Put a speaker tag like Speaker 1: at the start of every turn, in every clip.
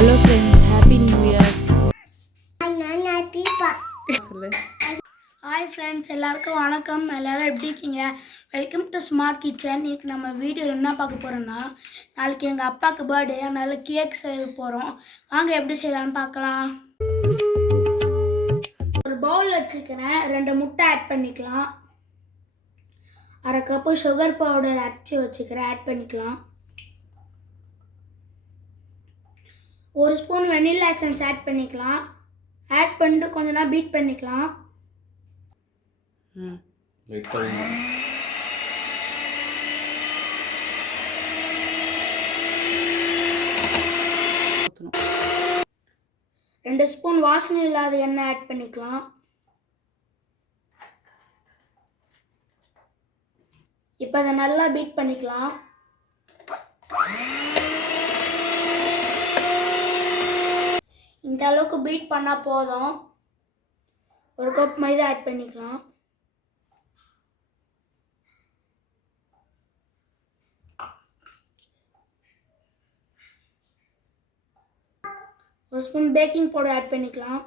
Speaker 1: Hello friends happy new year சொல்லு.
Speaker 2: Hi friends எல்லாருக்கும் வணக்கம். எல்லாரும் எப்படி இருக்கீங்க? வெல்கம் டு ஸ்மார்ட் கிச்சன் இன்னைக்கு நம்ம வீடியோவில் என்ன பார்க்க போகிறோன்னா நாளைக்கு எங்கள் அப்பாவுக்கு பர்த்டே அதனால கேக் செய்ய போகிறோம் வாங்க எப்படி செய்யலாம்னு பார்க்கலாம். ஒரு பவுல் வச்சுக்கிறேன் ரெண்டு முட்டை ஆட் பண்ணிக்கலாம். அரை கப்பு சுகர் பவுடர் அரைச்சி வச்சுக்கிறேன் ஆட் பண்ணிக்கலாம். ஒரு ஸ்பூன் வெனிலா எசன்ஸ் ஆட் பண்ணிக்கலாம். ஆட் பண்ணிட்டு கொஞ்ச நேரம் பீட் பண்ணிக்கலாம். ரெண்டு ஸ்பூன் வாசனை இல்லாத எண்ணெய் ஆட் பண்ணிக்கலாம். இப்போ அதை நல்லா பீட் பண்ணிக்கலாம். இந்த அளவுக்கு பீட் பண்ணால் போதும். ஒரு கப் மைதா ஆட் பண்ணிக்கலாம். ஒரு ஸ்பூன் பேக்கிங் பவுடர் ஆட் பண்ணிக்கலாம்.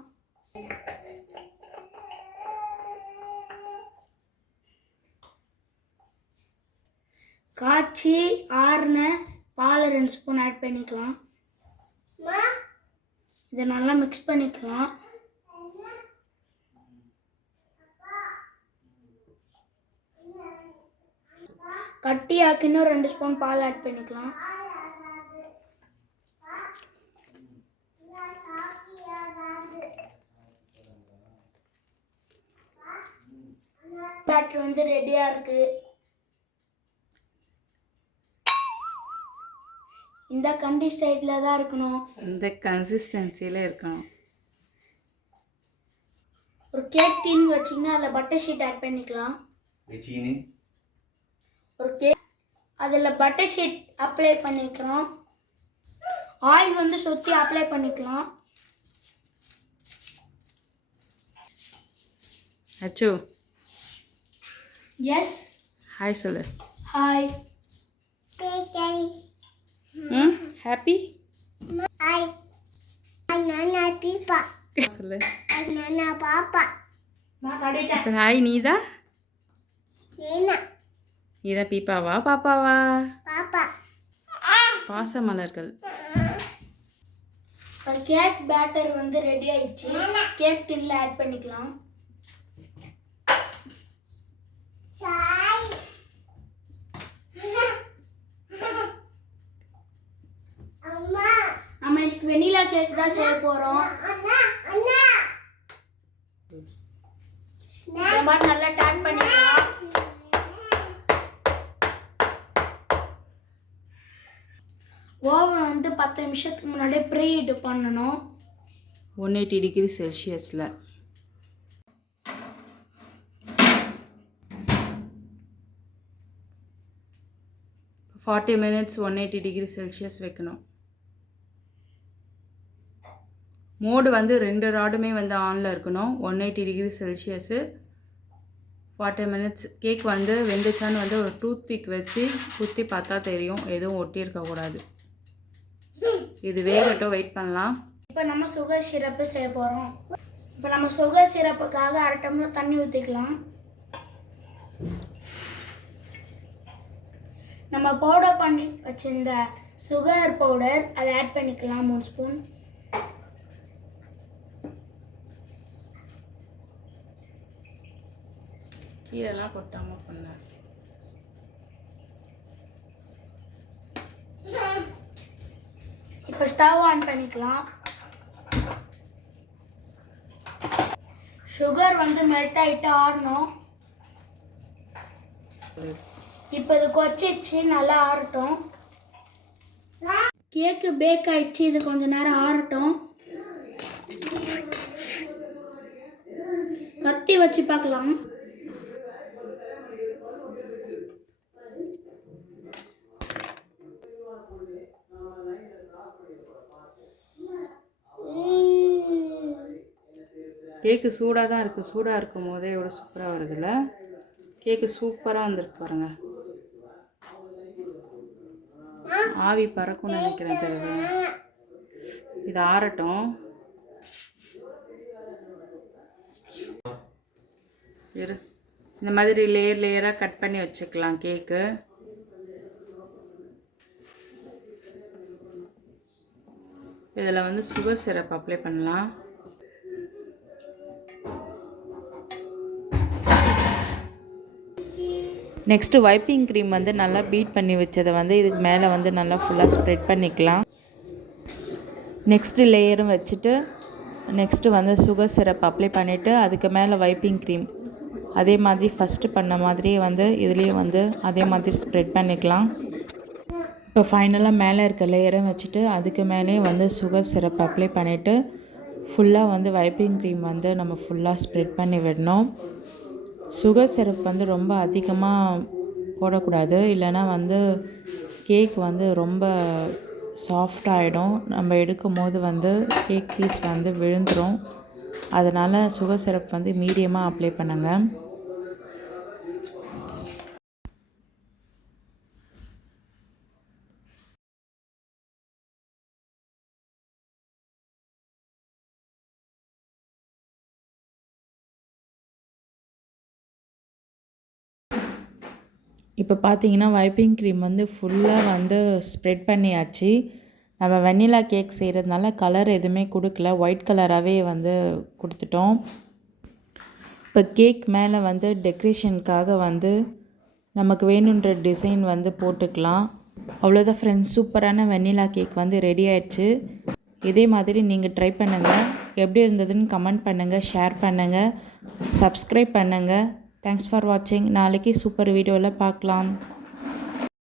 Speaker 2: காய்ச்சி ஆறுன பால் ரெண்டு ஸ்பூன் ஆட் பண்ணிக்கலாம். இதை நல்லா மிக்ஸ் பண்ணிக்கலாம். கட்டி ஆக்கின்னு ரெண்டு ஸ்பூன் பால் ஆட் பண்ணிக்கலாம். பேட்டர் வந்து ரெடியாக இருக்குது இந்த கண்டி ஸ்டைட்டில் தான் இருக்கணும்.
Speaker 1: இந்த கன்சிஸ்டன்சியில் இருக்கணும்.
Speaker 2: ஒரு கேக் டீன் வச்சிங்கன்னா அதில் பட்டர் ஷீட் ஆட் பண்ணிக்கலாம். ஒரு கேக் அதில் பட்டர் ஷீட் அப்ளை பண்ணிக்கிறோம். ஆயில் வந்து சுற்றி அப்ளை பண்ணிக்கலாம்.
Speaker 1: அச்சோ.
Speaker 2: எஸ்
Speaker 1: ஹாய் சொல்லு.
Speaker 2: ஹாய்
Speaker 1: ம் ஹாப்பி சொல்லு
Speaker 2: நான் கட்டிட்டேன்
Speaker 1: சரி ஹாய் நீதா நீதா பீப்பாவா பாப்பாவா பாசமலர்கள்.
Speaker 2: கேக் பேட்டர் வந்து ரெடி ஆயிடுச்சு. கேக் டின்ல ஆட் பண்ணிக்கலாம். வெனிலா கேக் தான் செய்ய போறோம் இந்த மாதிரி நல்லா டேன் பண்ணிக்கலாம் ஓவன் வந்து பத்து நிமிஷத்துக்கு முன்னாடியே ப்ரீ ஹீட் பண்ணணும்
Speaker 1: ஒன் எயிட்டி டிகிரி செல்சியஸில் forty minutes one eighty degree Celsius வைக்கணும். மோடு வந்து ரெண்டு ராடுமே வந்து ஆனில் இருக்கணும். One eighty degree Celsius. Forty minutes cake வந்து வெந்துச்சான்னு வந்து ஒரு டூத் பிக் வச்சு குத்தி பார்த்தா தெரியும். எதுவும் ஒட்டியிருக்கக்கூடாது இது வேகட்டும் வெயிட் பண்ணலாம்.
Speaker 2: இப்போ நம்ம சுகர் சிரப்பு செய்ய போகிறோம் இப்போ நம்ம சுகர் சிரப்புக்காக அரை டம்ளர் தண்ணி ஊற்றிக்கலாம் நம்ம பவுடர் பண்ணி வச்சிருந்த சுகர் பவுடர் அதை ஆட் பண்ணிக்கலாம். மூணு ஸ்பூன்
Speaker 1: கீழெல்லாம் கொட்டாமல் பண்ணார்
Speaker 2: இப்போ ஸ்டவ் ஆன் பண்ணிக்கலாம். சுகர் வந்து மெல்ட் ஆகிட்டு ஆறணும். இப்போ இது கொச்சிடுச்சு நல்லா ஆறட்டும். கேக்கு பேக் ஆயிடுச்சு இது கொஞ்ச நேரம் ஆறட்டும். கத்தி வச்சு பார்க்கலாம்.
Speaker 1: கேக்கு சூடாக தான் இருக்குது. சூடாக இருக்கும் போதே எவ்வளோ சூப்பராக வருதுல்ல? கேக்கு சூப்பராக வந்திருக்கு பாருங்க. ஆவி பறக்கும்னு நினைக்கிறேன் தெரியுது? இது ஆறட்டும். இரு. இந்த மாதிரி லேயர் லேயராக கட் பண்ணி வச்சுக்கலாம் கேக்கு. இதில் வந்து சுகர் சிரப் அப்ளை பண்ணலாம். நெக்ஸ்ட்டு வைப்பிங் க்ரீம் வந்து நல்லா பீட் பண்ணி வச்சதை வந்து இதுக்கு மேலே வந்து நல்லா ஃபுல்லாக ஸ்ப்ரெட் பண்ணிக்கலாம். நெக்ஸ்ட்டு லேயரும் வச்சுட்டு நெக்ஸ்ட்டு வந்து சுகர் சிரப் அப்ளை பண்ணிவிட்டு அதுக்கு மேலே வைப்பிங் க்ரீம் அதே மாதிரி ஃபஸ்ட்டு பண்ண மாதிரியே வந்து இதுலேயும் வந்து அதே மாதிரி ஸ்ப்ரெட் பண்ணிக்கலாம். இப்போ ஃபைனலாக மேலே இருக்க லேயரும் வச்சுட்டு அதுக்கு மேலே வந்து சுகர் சிரப் அப்ளை பண்ணிவிட்டு ஃபுல்லாக வந்து வைப்பிங் க்ரீம் வந்து நம்ம ஃபுல்லாக ஸ்ப்ரெட் பண்ணி விடணும். சுகர் சிரப் வந்து ரொம்ப அதிகமாக போடக்கூடாது. இல்லைன்னா வந்து கேக் வந்து ரொம்ப சாஃப்டாகிடும் நம்ம எடுக்கும் போது வந்து கேக் பீஸ் வந்து விழுந்துடும் அதனால் சுகர் சிரப் வந்து மீடியமாக அப்ளை பண்ணுங்கள் இப்போ பார்த்தீங்கன்னா வைப்பிங் க்ரீம் வந்து ஃபுல்லாக வந்து ஸ்ப்ரெட் பண்ணியாச்சு. நம்ம வெண்ணிலா கேக் செய்கிறதுனால கலர் எதுவுமே கொடுக்கல. ஒயிட் கலராகவே வந்து கொடுத்துட்டோம். இப்போ கேக் மேலே வந்து டெக்கரேஷனுக்காக வந்து நமக்கு வேணுன்ற டிசைன் வந்து போட்டுக்கலாம். அவ்வளோதான் ஃப்ரெண்ட்ஸ் சூப்பரான வெண்ணிலா கேக் வந்து ரெடி ஆயிடுச்சு. இதே மாதிரி நீங்கள் ட்ரை பண்ணுங்கள் எப்படி இருந்ததுன்னு கமெண்ட் பண்ணுங்கள் ஷேர் பண்ணுங்கள் சப்ஸ்கிரைப் பண்ணுங்கள் தேங்க்ஸ் ஃபார் வாட்சிங் நாளைக்கு சூப்பர் வீடியோவில் பார்க்கலாம்.